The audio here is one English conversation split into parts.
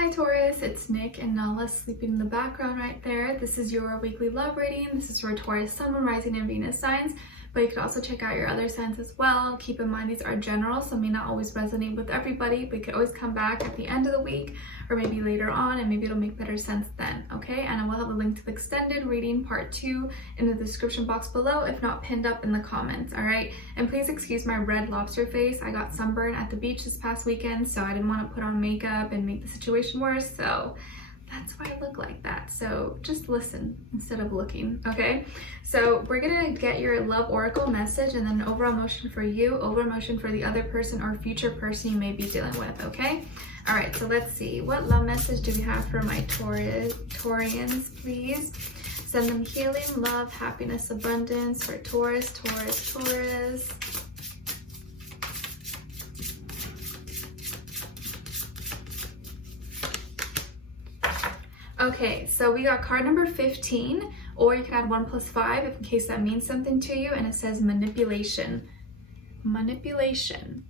Hi Taurus, it's Nick and Nala sleeping in the background right there. This is your weekly love reading. This is for Taurus, Sun, Moon, Rising, and Venus signs, but you can also check out your other signs as well. Keep in mind these are general, so may not always resonate with everybody, but you can always come back at the end of the week or maybe later on and maybe it'll make better sense then, okay? And I will have a link to the extended reading part 2 in the description box below, if not pinned up in the comments, all right? And please excuse my red lobster face. I got sunburned at the beach this past weekend, so I didn't want to put on makeup and make the situation worse, so that's why I look like that. So just listen instead of looking, okay? So we're gonna get your love oracle message and then overall emotion for you, overall emotion for the other person or future person you may be dealing with, okay? All right, so let's see. What love message do we have for my Taurians, please? Send them healing, love, happiness, abundance for Taurus, Taurus, Taurus. Okay, so we got card number 15, or you can add 1 + 5 if in case that means something to you, and it says manipulation. Manipulation.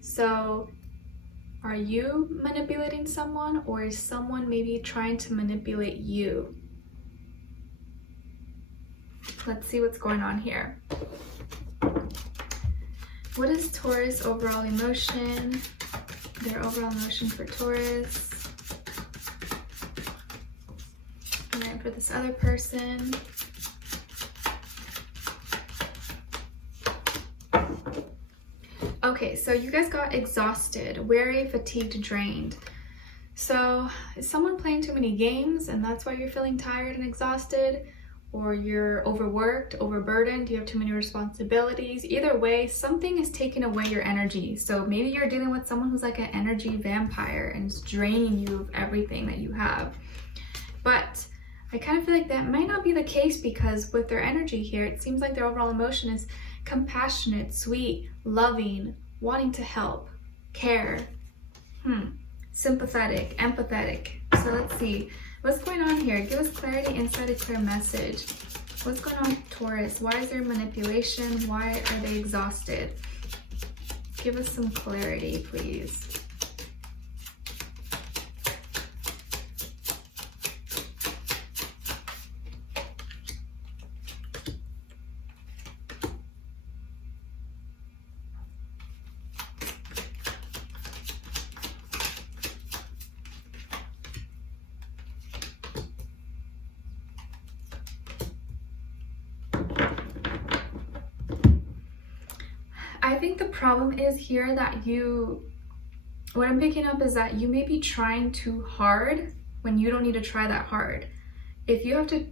So are you manipulating someone, or is someone maybe trying to manipulate you? Let's see what's going on here. What is Taurus overall emotion? Their overall emotion for Taurus. And then for this other person. Okay, so you guys got exhausted, weary, fatigued, drained. So is someone playing too many games and that's why you're feeling tired and exhausted? Or you're overworked, overburdened, you have too many responsibilities? Either way, something is taking away your energy. So maybe you're dealing with someone who's like an energy vampire and is draining you of everything that you have. But I kind of feel like that might not be the case, because with their energy here, it seems like their overall emotion is compassionate, sweet, loving, wanting to help, care, sympathetic, empathetic. So let's see, what's going on here? Give us clarity, insight, a clear message. What's going on with Taurus? Why is there manipulation? Why are they exhausted? Give us some clarity, please. I think the problem is here that what I'm picking up is that you may be trying too hard when you don't need to try that hard. If you have to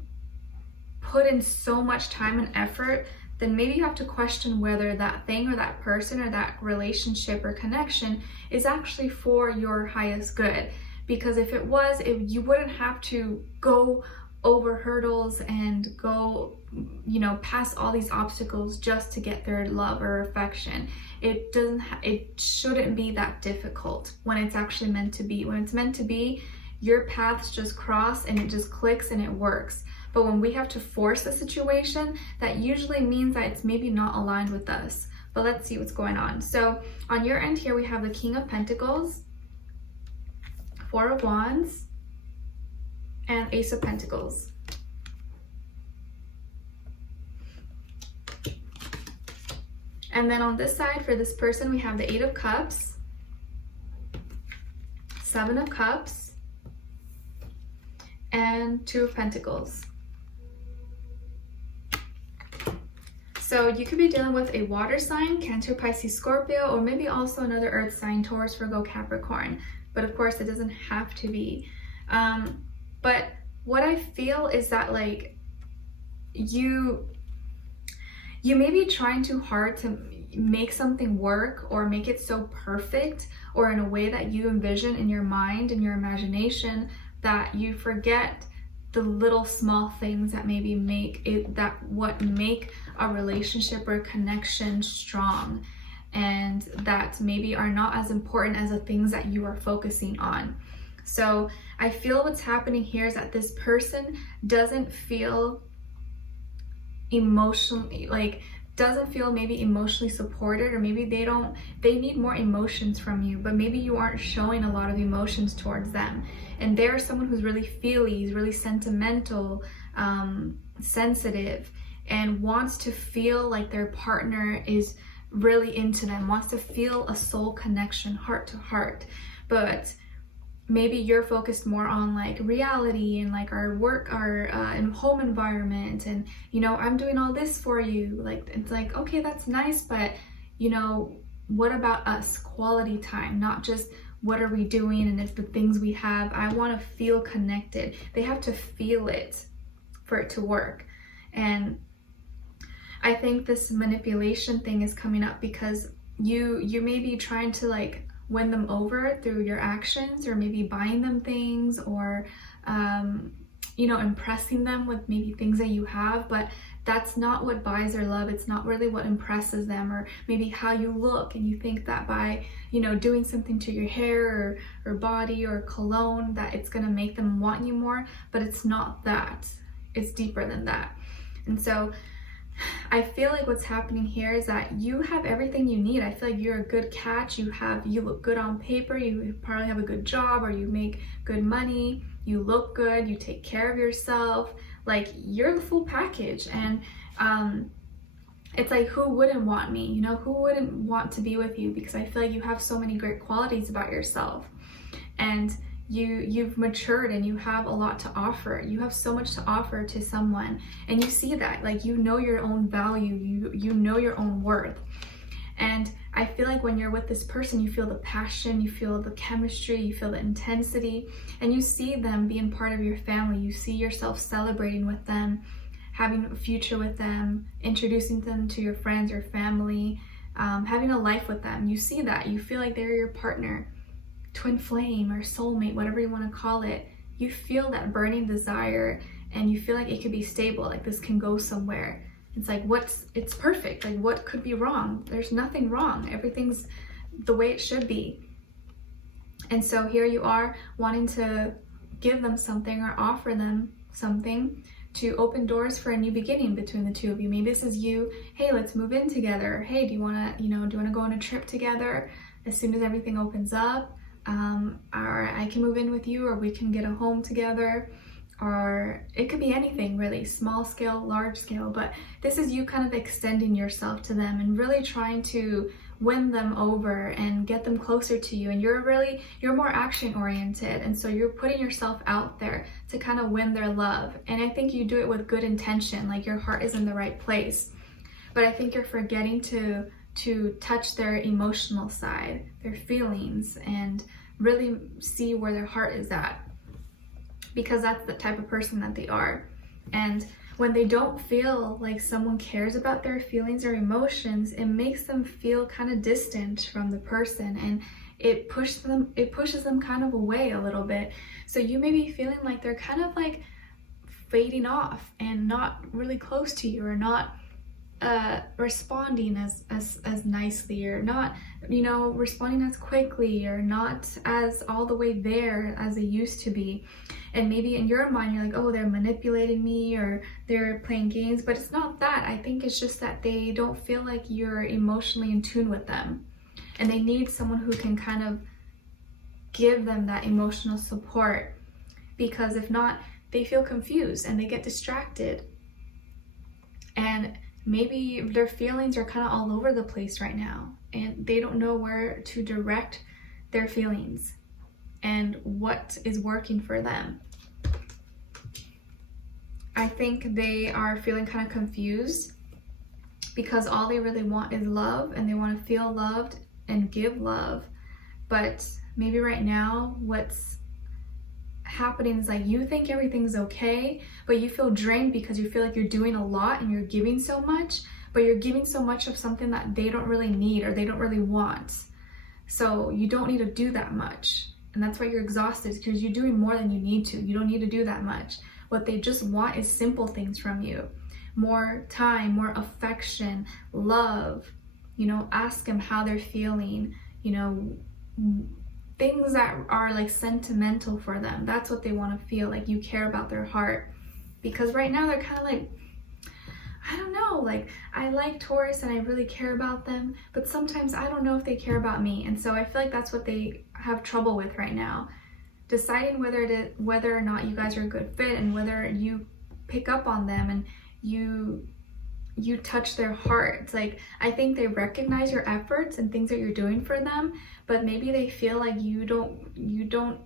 put in so much time and effort, then maybe you have to question whether that thing or that person or that relationship or connection is actually for your highest good. Because if it was, you wouldn't have to go over hurdles and go, past all these obstacles just to get their love or affection. It shouldn't be that difficult when it's actually meant to be. When it's meant to be, your paths just cross and it just clicks and it works. But when we have to force a situation, that usually means that it's maybe not aligned with us. But let's see what's going on. So on your end here, we have the King of Pentacles, 4 of Wands, and Ace of Pentacles. And then on this side, for this person, we have the 8 of Cups, 7 of Cups, and 2 of Pentacles. So you could be dealing with a water sign, Cancer, Pisces, Scorpio, or maybe also another earth sign, Taurus, Virgo, Capricorn. But of course, it doesn't have to be. But what I feel is that like you may be trying too hard to make something work or make it so perfect or in a way that you envision in your mind and your imagination, that you forget the little small things that maybe make a relationship or a connection strong, and that maybe are not as important as the things that you are focusing on. So I feel what's happening here is that this person doesn't feel emotionally, doesn't feel maybe emotionally supported, or maybe they need more emotions from you, but maybe you aren't showing a lot of emotions towards them. And they're someone who's really feely, really sentimental, sensitive, and wants to feel like their partner is really into them, wants to feel a soul connection, heart to heart. But maybe you're focused more on like reality and like our work, our home environment, and you know, I'm doing all this for you. Like, it's like, okay, that's nice, but you know, what about us? Quality time, not just what are we doing and it's the things we have. I want to feel connected. They have to feel it for it to work. And I think this manipulation thing is coming up because you may be trying to like win them over through your actions, or maybe buying them things, or you know, impressing them with maybe things that you have, but that's not what buys their love. It's not really what impresses them, or maybe how you look, and you think that by, you know, doing something to your hair or body or cologne that it's gonna make them want you more, but it's not that. It's deeper than that. And so I feel like what's happening here is that you have everything you need. I feel like you're a good catch. You look good on paper. You probably have a good job, or you make good money. You look good. You take care of yourself. Like, you're the full package. And it's like, who wouldn't want me? You know, who wouldn't want to be with you? Because I feel like you have so many great qualities about yourself. And you've matured, and you have a lot to offer. You have so much to offer to someone, and you see that, like, you know your own value, you know your own worth. And I feel like when you're with this person, you feel the passion, you feel the chemistry, you feel the intensity, and you see them being part of your family. You see yourself celebrating with them, having a future with them, introducing them to your friends, your family, having a life with them. You see that, you feel like they're your partner, twin flame or soulmate, whatever you want to call it. You feel that burning desire, and you feel like it could be stable, like this can go somewhere. It's like, it's perfect. Like, what could be wrong? There's nothing wrong. Everything's the way it should be. And so here you are wanting to give them something or offer them something to open doors for a new beginning between the two of you. Maybe this is you, hey, let's move in together. Hey, do you want to go on a trip together as soon as everything opens up? Or I can move in with you, or we can get a home together, or it could be anything really, small scale, large scale. But this is you kind of extending yourself to them and really trying to win them over and get them closer to you. And you're more action oriented, and so you're putting yourself out there to kind of win their love. And I think you do it with good intention, like your heart is in the right place. But I think you're forgetting to touch their emotional side, their feelings, and really see where their heart is at, because that's the type of person that they are. And when they don't feel like someone cares about their feelings or emotions, it makes them feel kind of distant from the person, and it pushes them kind of away a little bit. So you may be feeling like they're kind of like fading off and not really close to you, or not responding as nicely, or not, you know, responding as quickly, or not as all the way there as they used to be. And maybe in your mind you're like, oh, they're manipulating me, or they're playing games. But it's not that. I think it's just that they don't feel like you're emotionally in tune with them, and they need someone who can kind of give them that emotional support, because if not, they feel confused and they get distracted, and maybe their feelings are kind of all over the place right now, and they don't know where to direct their feelings and what is working for them. I think they are feeling kind of confused because all they really want is love, and they want to feel loved and give love. But maybe right now what's happening is like, you think everything's okay, but you feel drained because you feel like you're doing a lot and you're giving so much, but you're giving so much of something that they don't really need or they don't really want. So you don't need to do that much. And that's why you're exhausted, because you're doing more than you need to. You don't need to do that much. What they just want is simple things from you. More time, more affection, love. You know, ask them how they're feeling. You know, things that are like sentimental for them. That's what they want to feel, like you care about their heart. Because right now they're kind of like, I don't know, like I like Taurus and I really care about them, but sometimes I don't know if they care about me. And so I feel like that's what they have trouble with right now. Deciding whether or not you guys are a good fit, and whether you pick up on them and you touch their heart. It's like, I think they recognize your efforts and things that you're doing for them, but maybe they feel like you don't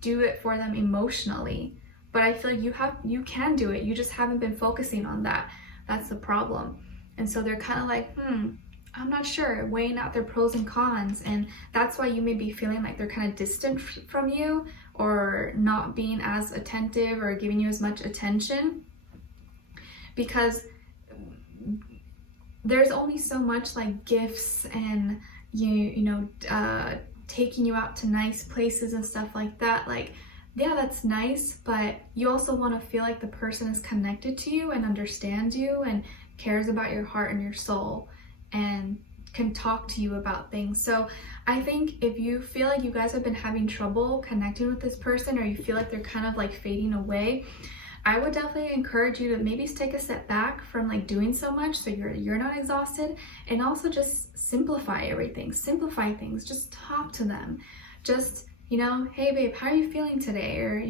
do it for them emotionally. But I feel like you can do it. You just haven't been focusing on that. That's the problem. And so they're kind of like, I'm not sure, weighing out their pros and cons. And that's why you may be feeling like they're kind of distant from you, or not being as attentive or giving you as much attention, because there's only so much like gifts and taking you out to nice places and stuff like that. Like, yeah, that's nice, but you also want to feel like the person is connected to you and understands you and cares about your heart and your soul and can talk to you about things. So I think if you feel like you guys have been having trouble connecting with this person, or you feel like they're kind of like fading away, I would definitely encourage you to maybe take a step back from like doing so much, so you're not exhausted, and also just simplify everything. Simplify things. Just talk to them. Just, hey babe, how are you feeling today? Or,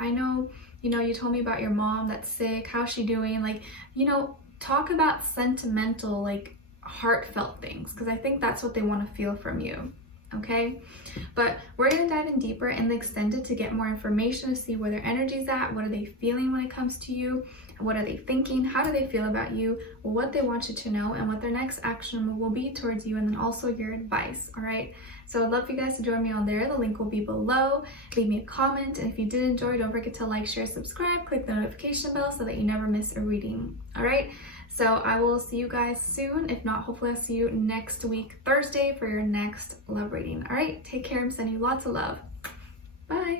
I know, you told me about your mom that's sick. How's she doing? Like, talk about sentimental, like heartfelt things, because I think that's what they want to feel from you. Okay, but we're going to dive in deeper in the extended to get more information, to see where their energy's at, what are they feeling when it comes to you, what are they thinking, how do they feel about you, what they want you to know, and what their next action move will be towards you, and then also your advice. All right, so I'd love for you guys to join me on there. The link will be below. Leave me a comment, and if you did enjoy, don't forget to like, share, subscribe, click the notification bell so that you never miss a reading. All right, so I will see you guys soon. If not, hopefully I'll see you next week, Thursday, for your next love reading. All right, take care. I'm sending you lots of love. Bye.